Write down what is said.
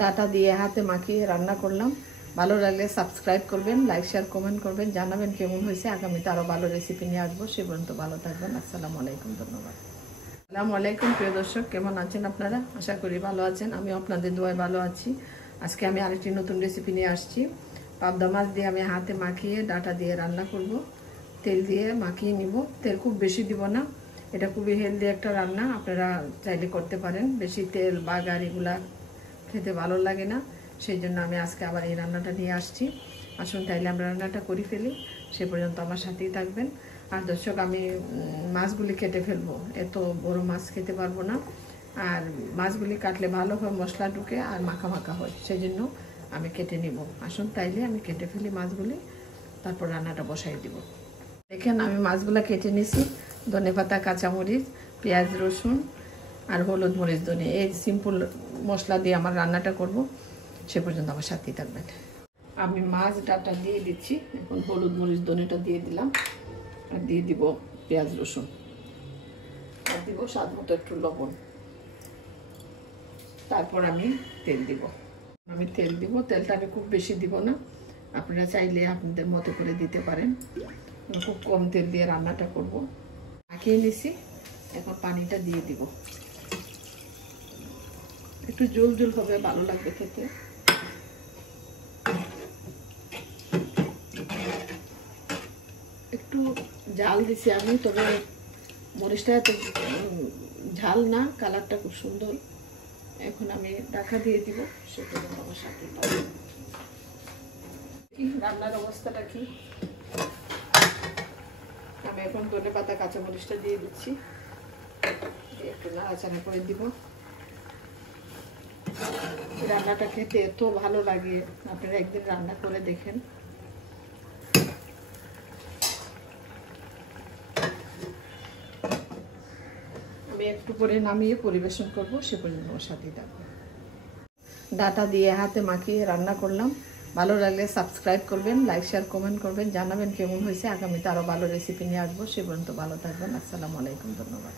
Data দিয়ে হাতে মাখিয়ে রান্না করলাম। ভালো লাগলে সাবস্ক্রাইব করবেন, লাইক শেয়ার কমেন্ট করবেন, জানাবেন কেমন হয়েছে। আগামীতে আরও ভালো রেসিপি নিয়ে আসবো। সে পর্যন্ত ভালো থাকবেন। আসসালামু আলাইকুম, ধন্যবাদ। আসসালামু আলাইকুম প্রিয় দর্শক, কেমন আছেন আপনারা? আশা করি ভালো আছেন। আমি আপনাদের দোয়ায় ভালো আছি। আজকে আমি আরেকটি নতুন রেসিপি নিয়ে আসছি। পাবদা মাছ দিয়ে আমি হাতে মাখিয়ে ডাটা দিয়ে রান্না করব। তেল দিয়ে মাখিয়ে নিব, তেল খুব বেশি দিব না। এটা খুবই হেলদি একটা রান্না, আপনারা চাইলে করতে পারেন। বেশি তেল বা এগুলা খেতে ভালো লাগে না, সেই জন্য আমি আজকে আবার এই রান্নাটা নিয়ে আসছি। আসুন তাইলে আমরা রান্নাটা করে ফেলি। সে পর্যন্ত আমার সাথেই থাকবেন। আর দর্শক, আমি মাছগুলি কেটে ফেলবো। এত বড় মাছ খেতে পারবো না, আর মাছগুলি কাটলে ভালোভাবে মশলা ঢুকে আর মাখা মাখা হয়, সেই জন্য আমি কেটে নিব। আসুন তাইলে আমি কেটে ফেলি মাছগুলি, তারপর রান্নাটা বসাই দিব। দেখেন আমি মাছগুলো কেটে নিছি। ধনেপাতা, কাঁচামরিচ, পেঁয়াজ, রসুন আর হলুদ, মরিচ, ধনে, এই সিম্পল মশলা দিয়ে আমার রান্নাটা করব। সে পর্যন্ত আমার সাথেই থাকবেন। আমি মাছ ডাটা দিয়ে দিচ্ছি। এখন হলুদ, মরিচ, ধনেটা দিয়ে দিলাম, আর দিয়ে দিব পেঁয়াজ, রসুন, আর দিব স্বাদ মতো একটু লবণ। তারপর আমি তেল দিব। তেলটা আমি খুব বেশি দিব না, আপনারা চাইলে আপনাদের মতো করে দিতে পারেন। খুব কম তেল দিয়ে রান্নাটা করব। মাখিয়ে নিছি, এখন পানিটা দিয়ে দিব। একটু ঝোল ঝোল হবে, ভালো লাগবে খেতে। একটু ঝাল দিছি আমি, তবে মরিচটা এত ঝাল না, কালারটা খুব সুন্দর। এখন আমি ঢাকা দিয়ে দিব। সেটা আমার সাথে রান্নার অবস্থাটা কি। আমি এখন ধনেপাতা, কাঁচামরিচটা দিয়ে দিচ্ছি, একটু নাড়াচাড়া করে দিব। রান্নাটা খেতে এত ভালো লাগে, আপনারা একদিন রান্না করে দেখেন। আমি একটু করে নামিয়ে পরিবেশন করব। সে পর্যন্ত আমার সাথেই থাকবো। ডাটা দিয়ে হাতে মাখিয়ে রান্না করলাম। ভালো লাগলে সাবস্ক্রাইব করবেন, লাইক শেয়ার কমেন্ট করবেন, জানাবেন কেমন হয়েছে। আগামীতে আরও ভালো রেসিপি নিয়ে আসবো। সে পর্যন্ত ভালো থাকবেন। আসসালামু আলাইকুম, ধন্যবাদ।